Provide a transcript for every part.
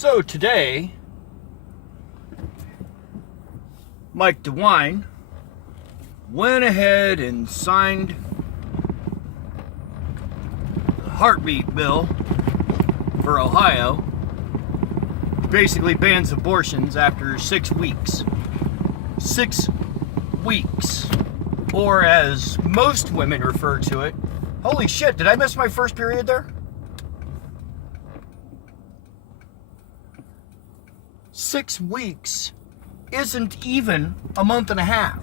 So today, Mike DeWine went ahead and signed the heartbeat bill for Ohio. Basically bans abortions after 6 weeks. 6 weeks. Or as most women refer to it, holy shit, did I miss my first period there? 6 weeks isn't even a month and a half.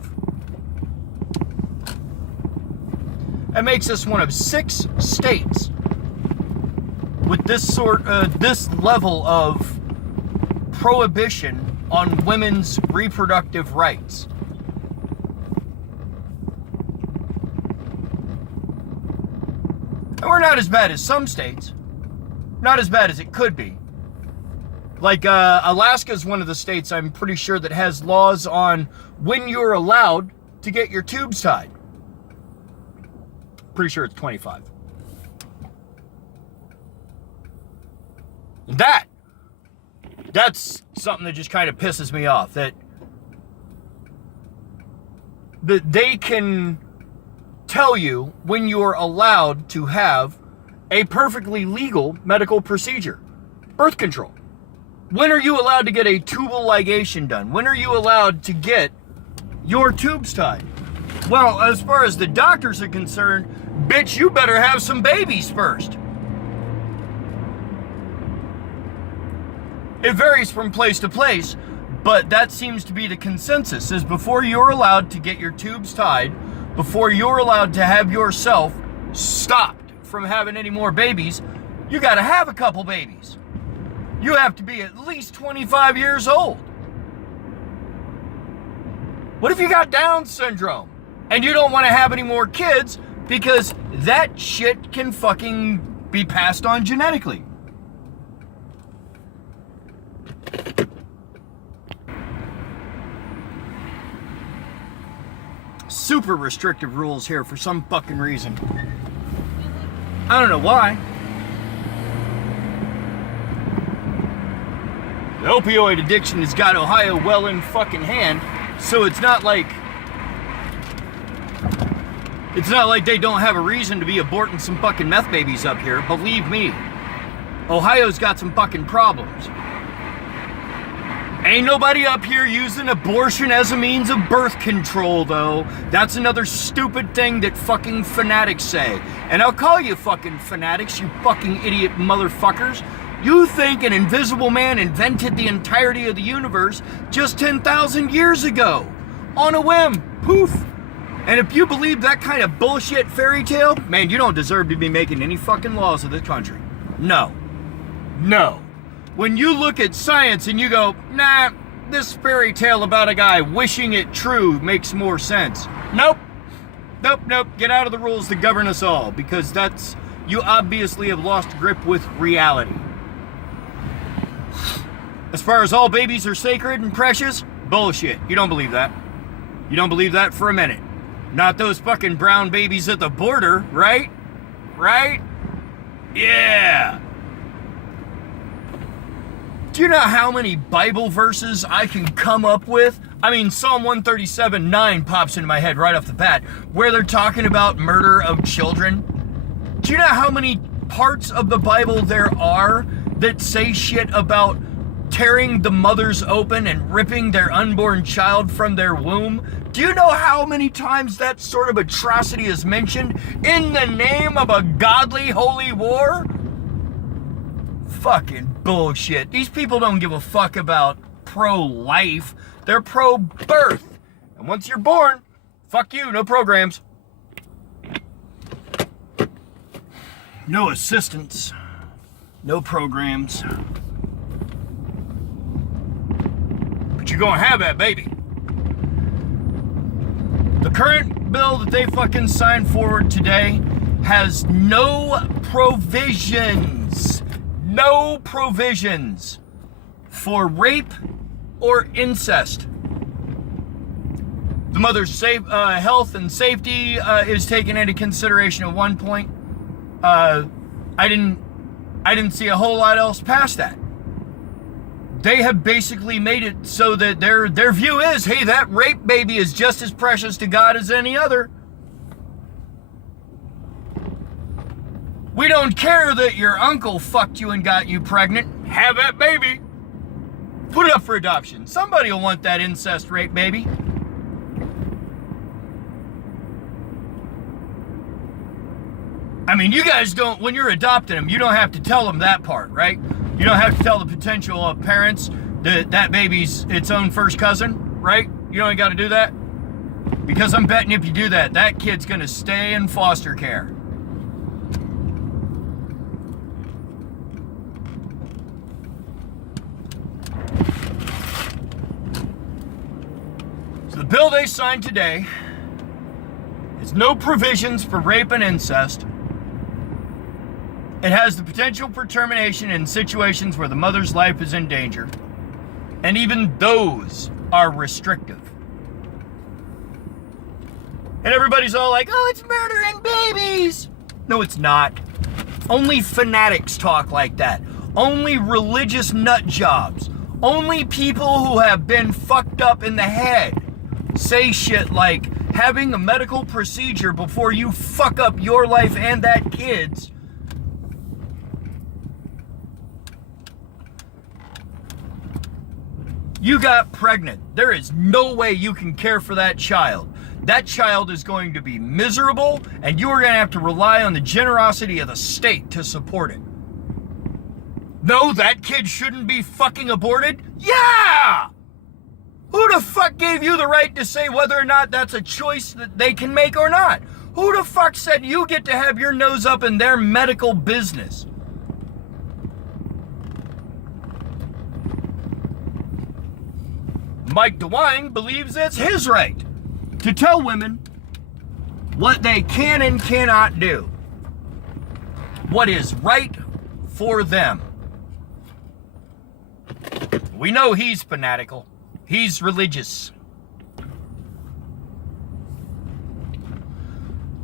That makes us one of 6 states with this level of prohibition on women's reproductive rights. And we're not as bad as some states. Not as bad as it could be. Like, Alaska is one of the states, I'm pretty sure, that has laws on when you're allowed to get your tubes tied. Pretty sure it's 25. That's something that just kind of pisses me off. That they can tell you when you're allowed to have a perfectly legal medical procedure. Birth control. When are you allowed to get a tubal ligation done? When are you allowed to get your tubes tied? Well, as far as the doctors are concerned, bitch, you better have some babies first. It varies from place to place, but that seems to be the consensus, is before you're allowed to get your tubes tied, before you're allowed to have yourself stopped from having any more babies, you gotta have a couple babies. You have to be at least 25 years old. What if you got Down syndrome and you don't want to have any more kids because that shit can fucking be passed on genetically? Super restrictive rules here for some fucking reason. I don't know why. The opioid addiction has got Ohio well in fucking hand, so it's not like they don't have a reason to be aborting some fucking meth babies up here. Believe me, Ohio's got some fucking problems. Ain't nobody up here using abortion as a means of birth control, though. That's another stupid thing that fucking fanatics say. And I'll call you fucking fanatics, you fucking idiot motherfuckers. You think an invisible man invented the entirety of the universe just 10,000 years ago. On a whim. Poof. And if you believe that kind of bullshit fairy tale, man, you don't deserve to be making any fucking laws of this country. No. No. When you look at science and you go, nah, this fairy tale about a guy wishing it true makes more sense. Nope. Nope, nope. Get out of the rules that govern us all, because you obviously have lost grip with reality. As far as all babies are sacred and precious, bullshit. You don't believe that. You don't believe that for a minute. Not those fucking brown babies at the border, right? Right? Yeah. Do you know how many Bible verses I can come up with? I mean, Psalm 137:9 pops into my head right off the bat, where they're talking about murder of children. Do you know how many parts of the Bible there are that say shit about tearing the mothers open and ripping their unborn child from their womb? Do you know how many times that sort of atrocity is mentioned in the name of a godly holy war? Fucking bullshit. These people don't give a fuck about pro-life. They're pro-birth. And once you're born, fuck you, no programs. No assistance. No programs. But you're gonna have that baby. The current bill that they fucking signed forward today has no provisions for rape or incest. The mother's health and safety is taken into consideration at one point. I didn't see a whole lot else past that. they have basically made it so that their view is, hey, that rape baby is just as precious to God as any other. We don't care that your uncle fucked you and got you pregnant. Have that baby. Put it up for adoption. Somebody will want that incest rape baby. I mean, you guys don't, when you're adopting them, you don't have to tell them that part, right? You don't have to tell the potential parents that that baby's its own first cousin, right? You don't got to do that. Because I'm betting if you do that, that kid's going to stay in foster care. So the bill they signed today has no provisions for rape and incest. It has the potential for termination in situations where the mother's life is in danger. And even those are restrictive. And everybody's all like, oh, it's murdering babies. No, it's not. Only fanatics talk like that. Only religious nut jobs. Only people who have been fucked up in the head say shit like having a medical procedure before you fuck up your life and that kid's. You got pregnant. There is no way you can care for that child. That child is going to be miserable, and you are going to have to rely on the generosity of the state to support it. No, that kid shouldn't be fucking aborted? Yeah! Who the fuck gave you the right to say whether or not that's a choice that they can make or not? Who the fuck said you get to have your nose up in their medical business? Mike DeWine believes it's his right to tell women what they can and cannot do. What is right for them. We know he's fanatical. He's religious.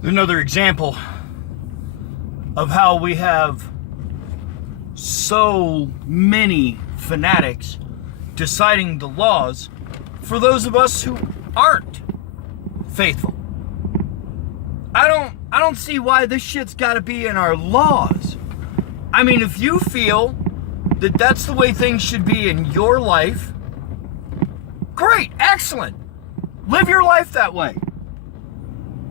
Another example of how we have so many fanatics deciding the laws for those of us who aren't faithful. I don't see why this shit's got to be in our laws. I mean, if you feel that that's the way things should be in your life, great, excellent. Live your life that way.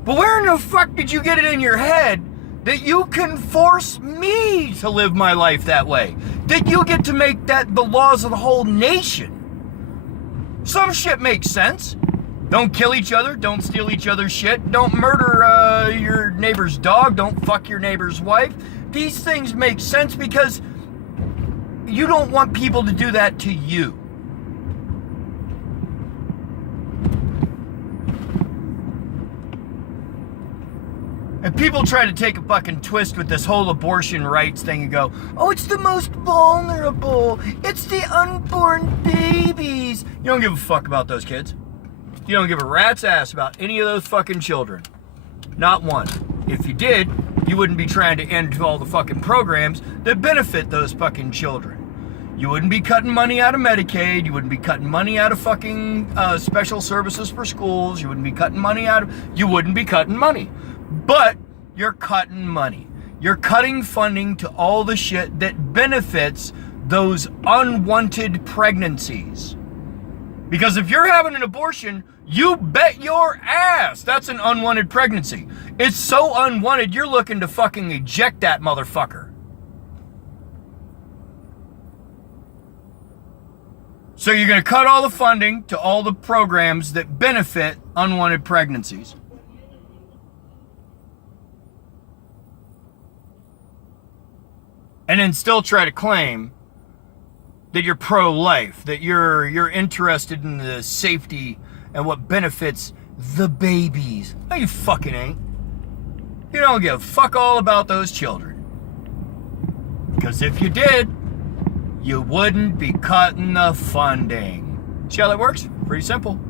But where in the fuck did you get it in your head that you can force me to live my life that way? That you get to make that the laws of the whole nation? Some shit makes sense. Don't kill each other. Don't steal each other's shit. Don't murder your neighbor's dog. Don't fuck your neighbor's wife. These things make sense because you don't want people to do that to you. And people try to take a fucking twist with this whole abortion rights thing and go, oh, it's the most vulnerable. It's the unborn babies. You don't give a fuck about those kids. You don't give a rat's ass about any of those fucking children. Not one. If you did, you wouldn't be trying to end all the fucking programs that benefit those fucking children. You wouldn't be cutting money out of Medicaid. You wouldn't be cutting money out of fucking special services for schools. You wouldn't be cutting money out of... You wouldn't be cutting money. But you're cutting money. You're cutting funding to all the shit that benefits those unwanted pregnancies. Because if you're having an abortion, you bet your ass that's an unwanted pregnancy. It's so unwanted, you're looking to fucking eject that motherfucker. So you're going to cut all the funding to all the programs that benefit unwanted pregnancies. And then still try to claim that you're pro-life, that you're interested in the safety and what benefits the babies. No, you fucking ain't. You don't give a fuck all about those children. Because if you did, you wouldn't be cutting the funding. See how that works? Pretty simple.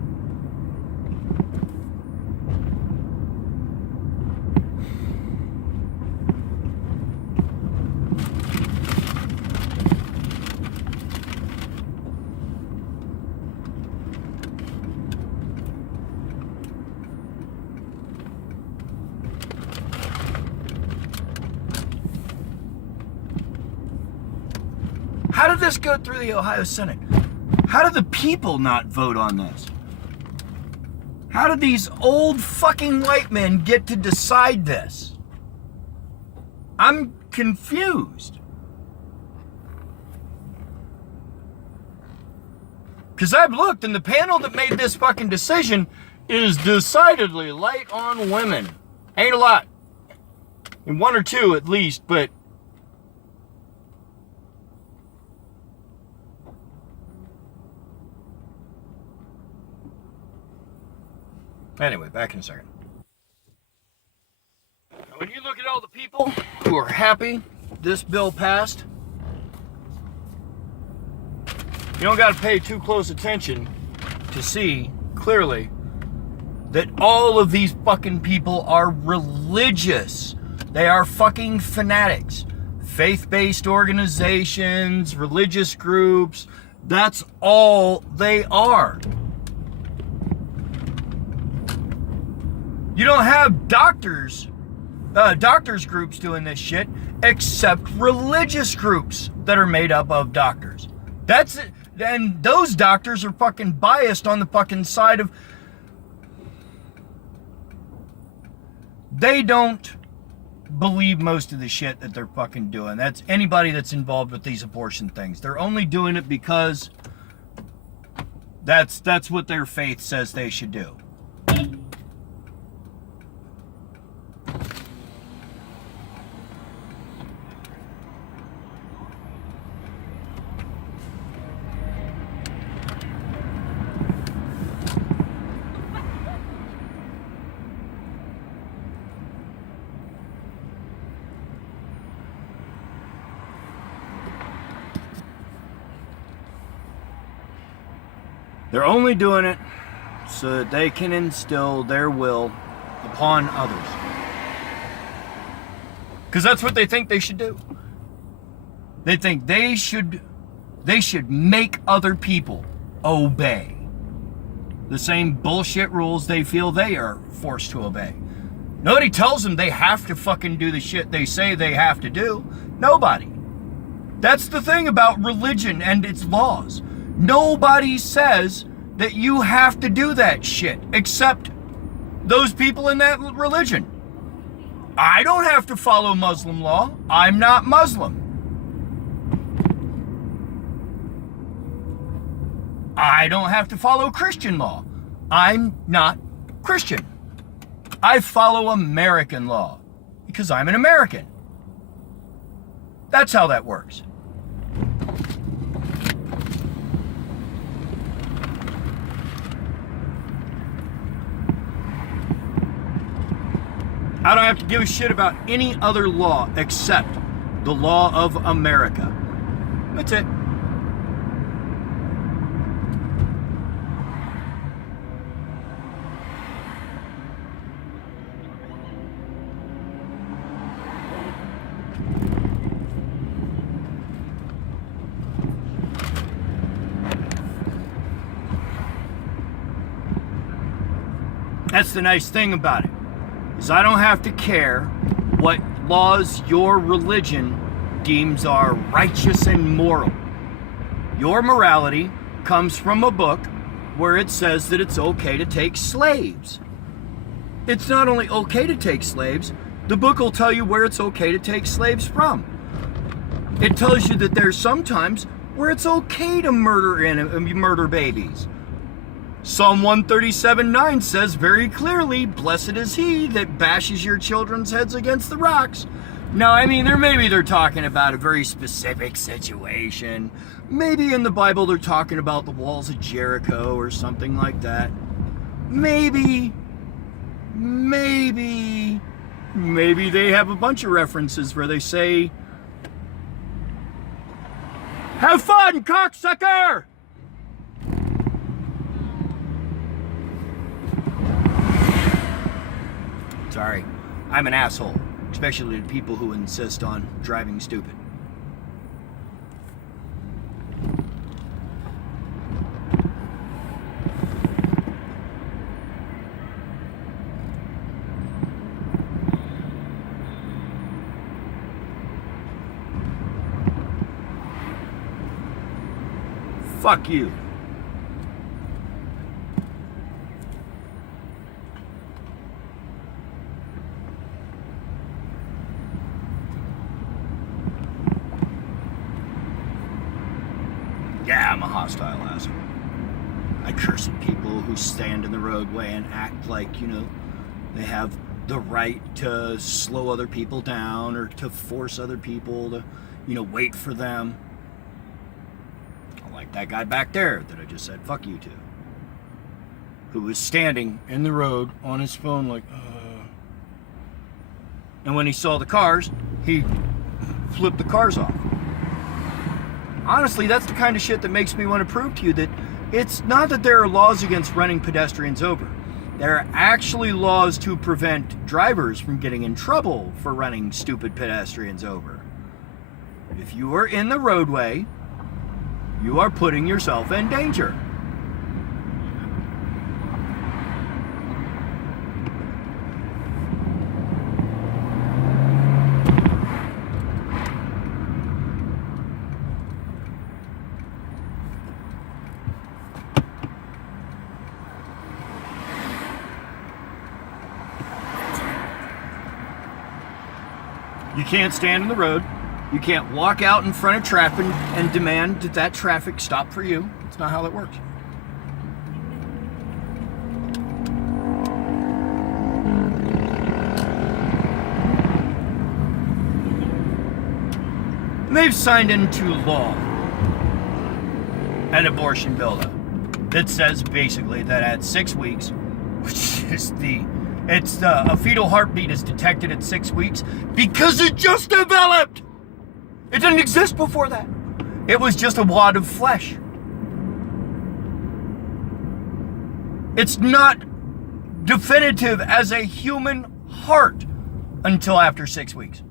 How did this go through the Ohio Senate? How did the people not vote on this? How did these old fucking white men get to decide this? I'm confused. Because I've looked, and the panel that made this fucking decision is decidedly light on women. Ain't a lot. And one or two at least, but... Anyway, back in a second. When you look at all the people who are happy this bill passed, you don't got to pay too close attention to see clearly that all of these fucking people are religious. They are fucking fanatics. Faith-based organizations, religious groups, that's all they are. You don't have doctors groups doing this shit, except religious groups that are made up of doctors. That's it. And those doctors are fucking biased on the fucking side of... They don't believe most of the shit that they're fucking doing. That's anybody that's involved with these abortion things. They're only doing it because that's what their faith says they should do. They're only doing it so that they can instill their will upon others. Because that's what they think they should do. They think they should make other people obey the same bullshit rules they feel they are forced to obey. Nobody tells them they have to fucking do the shit they say they have to do. Nobody. That's the thing about religion and its laws. Nobody says that you have to do that shit, except those people in that religion. I don't have to follow Muslim law. I'm not Muslim. I don't have to follow Christian law. I'm not Christian. I follow American law because I'm an American. That's how that works. I don't have to give a shit about any other law except the law of America. That's it. That's the nice thing about it. Is I don't have to care what laws your religion deems are righteous and moral. Your morality comes from a book where it says that it's okay to take slaves. It's not only okay to take slaves, the book will tell you where it's okay to take slaves from. It tells you that there's sometimes where it's okay to murder babies. Psalm 137:9 says very clearly, "Blessed is he that bashes your children's heads against the rocks." Now, I mean, maybe they're talking about a very specific situation. Maybe in the Bible they're talking about the walls of Jericho or something like that. Maybe they have a bunch of references where they say, "Have fun, cocksucker!" Sorry, I'm an asshole, especially to people who insist on driving stupid. Fuck you. Yeah, I'm a hostile asshole. I curse at people who stand in the roadway and act like, they have the right to slow other people down or to force other people to, wait for them. Like that guy back there that I just said fuck you to, who was standing in the road on his phone like, and when he saw the cars, he flipped the cars off. Honestly, that's the kind of shit that makes me want to prove to you that it's not that there are laws against running pedestrians over. There are actually laws to prevent drivers from getting in trouble for running stupid pedestrians over. If you are in the roadway, you are putting yourself in danger. You can't stand in the road. You can't walk out in front of traffic and demand that traffic stop for you. It's not how that works. And they've signed into law an abortion bill that says basically that at 6 weeks, which is a fetal heartbeat is detected at 6 weeks because it just developed. It didn't exist before that. It was just a wad of flesh. It's not definitive as a human heart until after 6 weeks.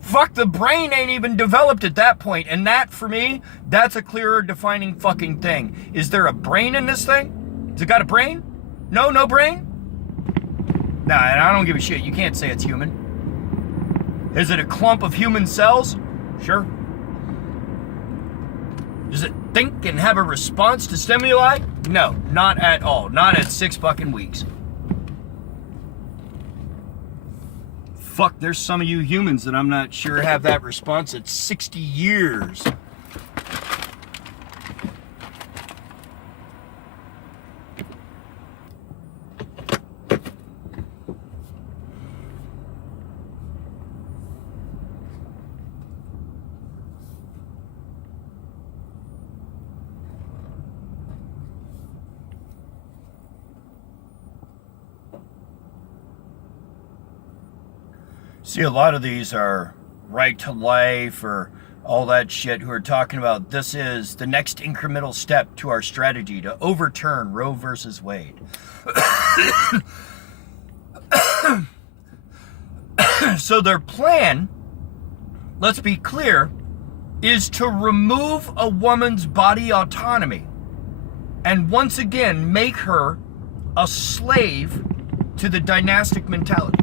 Fuck, the brain ain't even developed at that point. And that, for me, that's a clearer defining fucking thing. Is there a brain in this thing? Has it got a brain? No brain? Nah, and I don't give a shit. You can't say it's human. Is it a clump of human cells? Sure. Does it think and have a response to stimuli? No, not at all. Not at 6 fucking weeks. Fuck, there's some of you humans that I'm not sure have that response at 60 years. See, a lot of these are right to life or all that shit who are talking about this is the next incremental step to our strategy to overturn Roe versus Wade. So their plan, let's be clear, is to remove a woman's body autonomy and once again make her a slave to the dynastic mentality.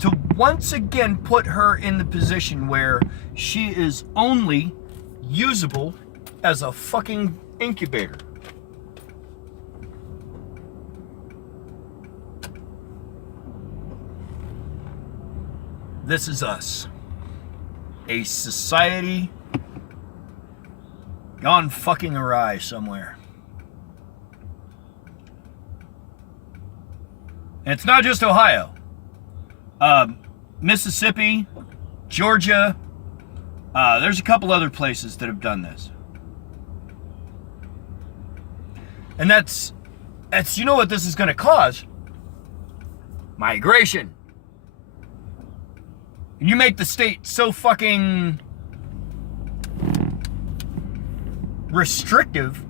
To once again put her in the position where she is only usable as a fucking incubator. This is us. A society gone fucking awry somewhere. And it's not just Ohio. Mississippi, Georgia, there's a couple other places that have done this. And that's you know what this is going to cause? Migration. And you make the state so fucking restrictive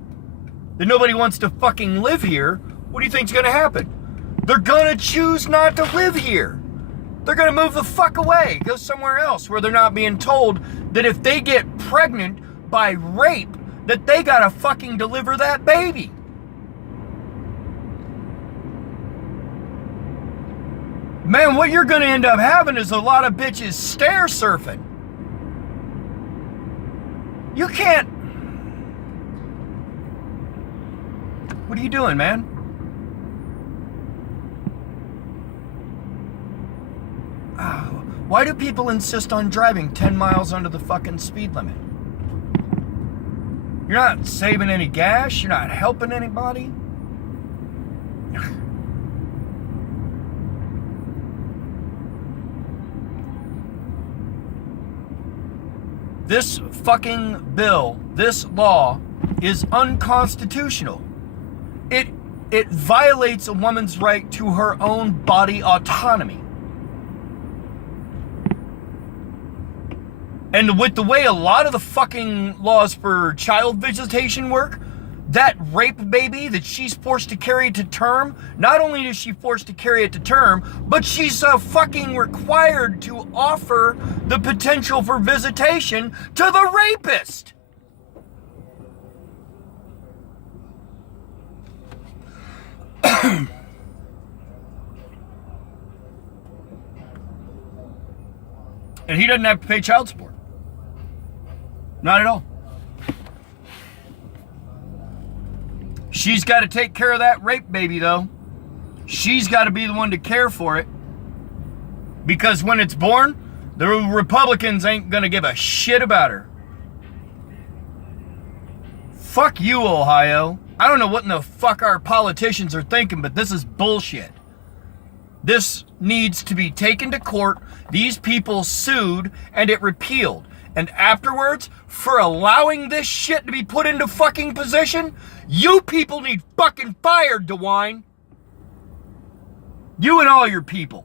that nobody wants to fucking live here. What do you think's going to happen? They're going to choose not to live here. They're going to move the fuck away, go somewhere else where they're not being told that if they get pregnant by rape, that they got to fucking deliver that baby. Man, what you're going to end up having is a lot of bitches stair surfing. You can't. What are you doing, man? Why do people insist on driving 10 miles under the fucking speed limit? You're not saving any gas. You're not helping anybody. This fucking bill, this law, is unconstitutional. It violates a woman's right to her own body autonomy. And with the way a lot of the fucking laws for child visitation work, that rape baby that she's forced to carry to term, not only is she forced to carry it to term, but she's fucking required to offer the potential for visitation to the rapist. And he doesn't have to pay child support. Not at all. She's got to take care of that rape baby, though. She's got to be the one to care for it. Because when it's born, the Republicans ain't going to give a shit about her. Fuck you, Ohio. I don't know what in the fuck our politicians are thinking, but this is bullshit. This needs to be taken to court. These people sued, and it repealed. And afterwards, for allowing this shit to be put into fucking position, you people need fucking fired, DeWine. You and all your people.